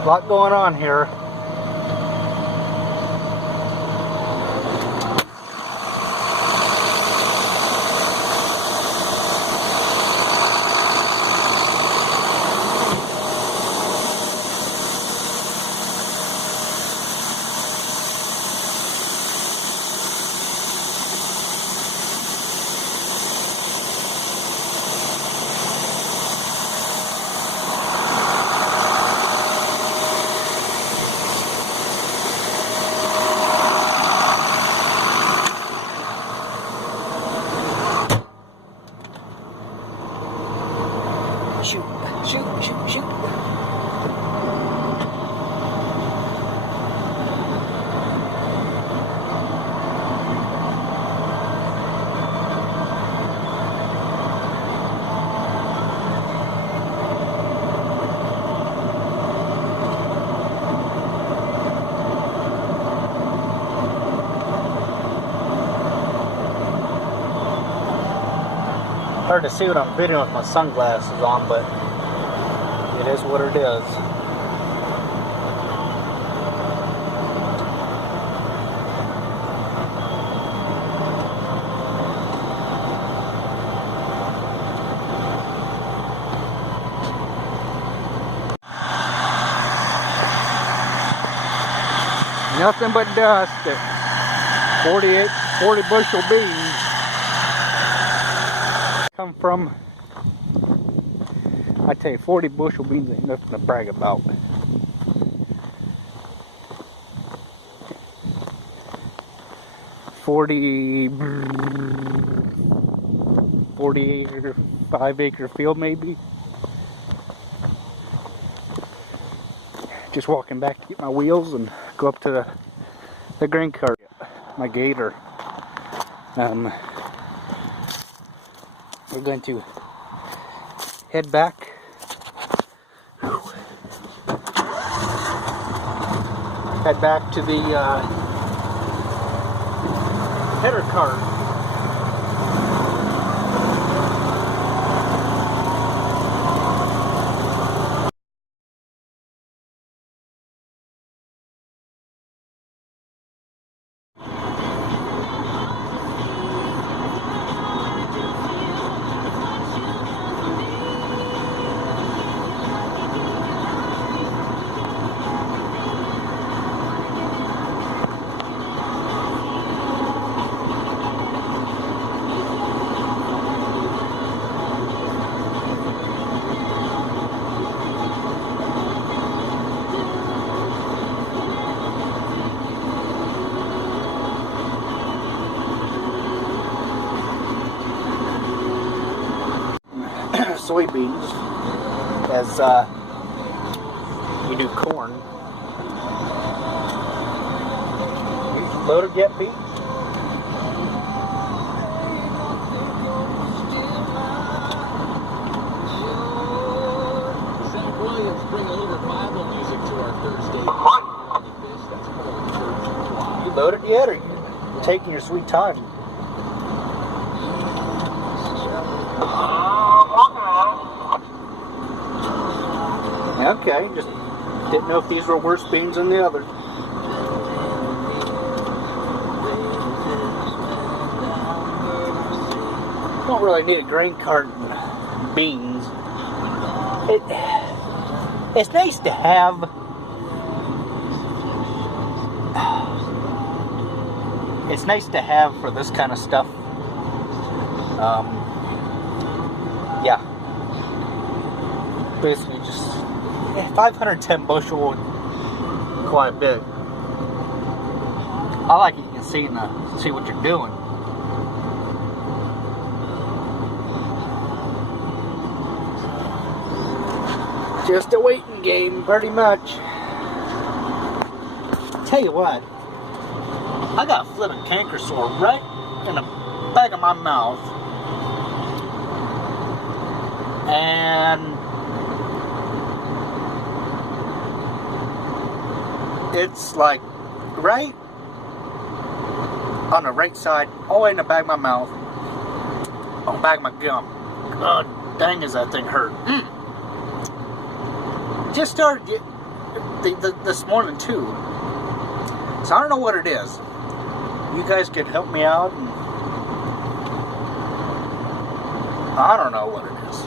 A lot going on here. Shoot, shoot, shoot, shoot. Hard to see what I'm videoing with my sunglasses on, but it is what it is. Nothing but dust at 40 bushel beans. Come from, I tell you, 40 bushel beans ain't nothing to brag about. Forty acre, 5-acre field maybe. Just walking back to get my wheels and go up to the grain cart, my gator. We're going to head back. Head back to the header cart. Soybeans, as you do corn. You loaded yet, Pete? St. Williams bring a little Bible music to our Thursday. You loaded yet, or you taking your sweet time? Okay, just didn't know if these were worse beans than the others. Don't really need a grain cart and beans. It's nice to have. It's nice to have for this kind of stuff. Yeah. Basically just 510 bushel, quite a bit. I like it. You can see what you're doing. Just a waiting game, pretty much. Tell you what, I got a flippin' canker sore right in the back of my mouth, and it's like right on the right side, all the way in the back of my mouth, on the back of my gum. God dang, does that thing hurt. Just started this morning too. So I don't know what it is. You guys could help me out. And I don't know what it is.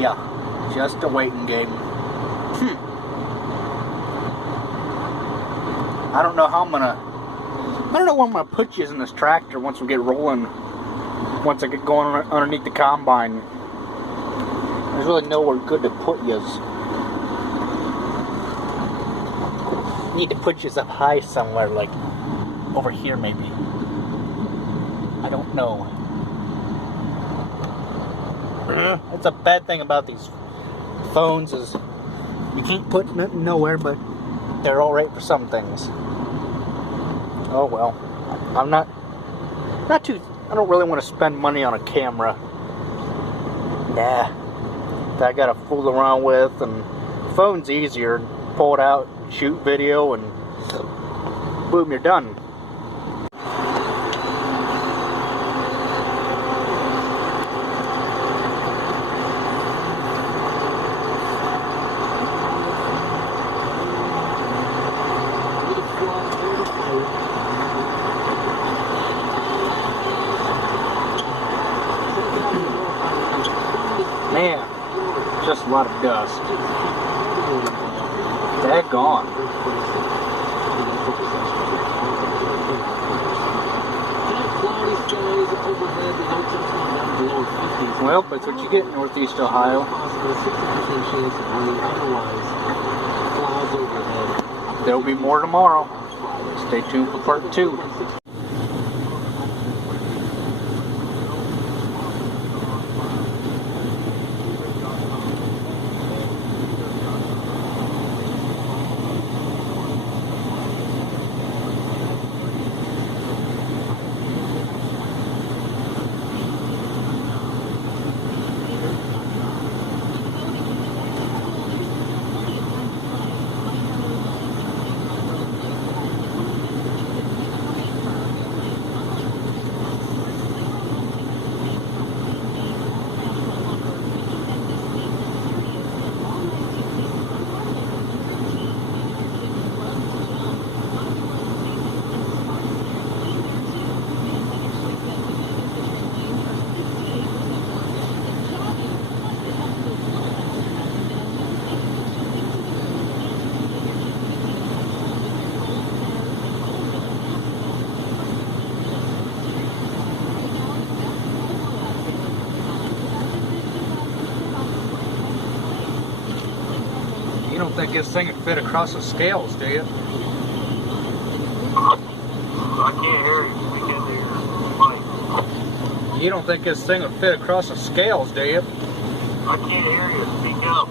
Yeah, just a waiting game. I don't know how I don't know where I'm gonna put you in this tractor once we get rolling. Once I get going underneath the combine, there's really nowhere good to put you. Need to put you up high somewhere, like over here maybe. I don't know. It's a bad thing about these phones is you can't put nothing nowhere, but they're all right for some things. Oh well, I'm not too. I don't really want to spend money on a camera. Nah, that I gotta fool around with, and the phone's easier. Pull it out, shoot video, and boom, you're done. Man, just a lot of dust. Daggone. Well, that's what you get in Northeast Ohio. There'll be more tomorrow. Stay tuned for part 2. You don't think this thing would fit across the scales, do you? I can't hear you. We can't hear you. You don't think this thing would fit across the scales, do you? I can't hear you. Speak up.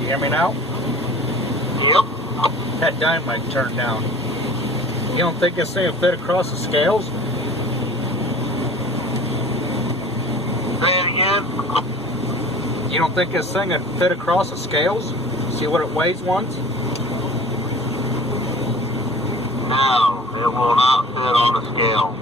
You hear me now? Yep. That dynamite turned down. You don't think this thing would fit across the scales? Say it again. You don't think this thing would fit across the scales? See what it weighs once? No, it will not fit on the scale.